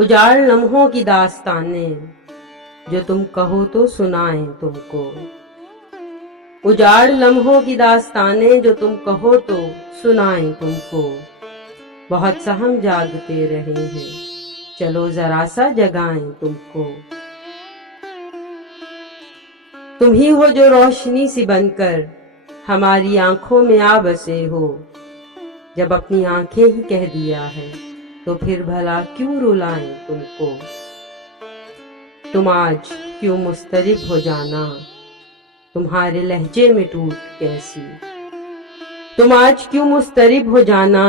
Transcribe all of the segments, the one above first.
اجاڑ لمحوں کی داستانیں جو تم کہو تو سنائیں تم کو، اجاڑ لمحوں کی داستانیں جو تم کہو تو سنائیں تم کو، بہت سا ہم جاگتے رہے ہیں، چلو ذرا سا جگائیں تم کو۔ تم ہی ہو جو روشنی سی بن کر ہماری آنکھوں میں آ بسے ہو، جب اپنی آنکھیں ہی کہہ دیا ہے تو پھر بھلا کیوں رلائیں تم کو۔ تم آج کیوں مضطرب ہو جانا، تمہارے لہجے میں ٹوٹ کیسی، تم آج کیوں مضطرب ہو جانا،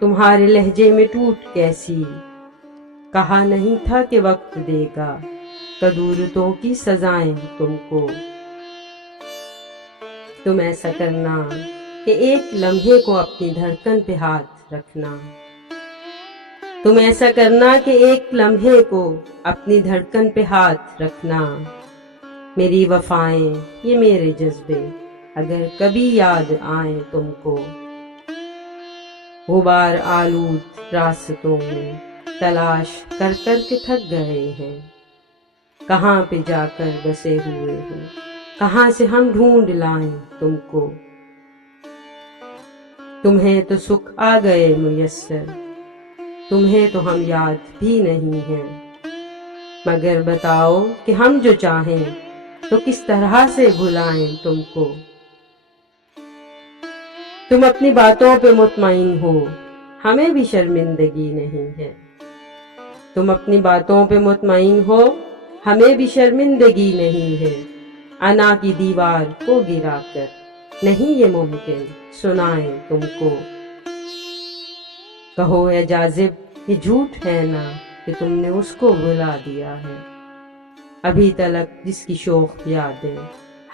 تمہارے لہجے میں ٹوٹ کیسی، کہا نہیں تھا کہ وقت دے گا قدورتوں کی سزائیں تم کو۔ تم ایسا کرنا کہ ایک لمحے کو اپنی دھڑکن پہ ہاتھ رکھنا، تم ایسا کرنا کہ ایک لمحے کو اپنی دھڑکن پہ ہاتھ رکھنا، میری وفائیں یہ میرے جذبے اگر کبھی یاد آئیں تم کو۔ غبار آلود راستوں میں تلاش کر کر کے تھک گئے ہیں، کہاں پہ جا کر بسے ہوئے ہیں، کہاں سے ہم ڈھونڈ لائیں تم کو۔ تمہیں تو سکھ آ گئے میسر، تمہیں تو ہم یاد بھی نہیں ہیں، مگر بتاؤ کہ ہم جو چاہیں تو کس طرح سے بھلائیں تم کو۔ تم اپنی باتوں پہ مطمئن ہو، ہمیں بھی شرمندگی نہیں ہے، تم اپنی باتوں پہ مطمئن ہو، ہمیں بھی شرمندگی نہیں ہے، انا کی دیوار کو گرا کر نہیں یہ ممکن سنائیں تم کو۔ کہو اے جاذب یہ جھوٹ ہے نا کہ تم نے اس کو بھلا دیا ہے، ابھی تلک جس کی شوخ یادیں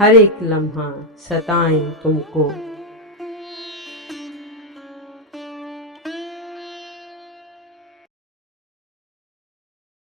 ہر ایک لمحہ ستائیں تم کو۔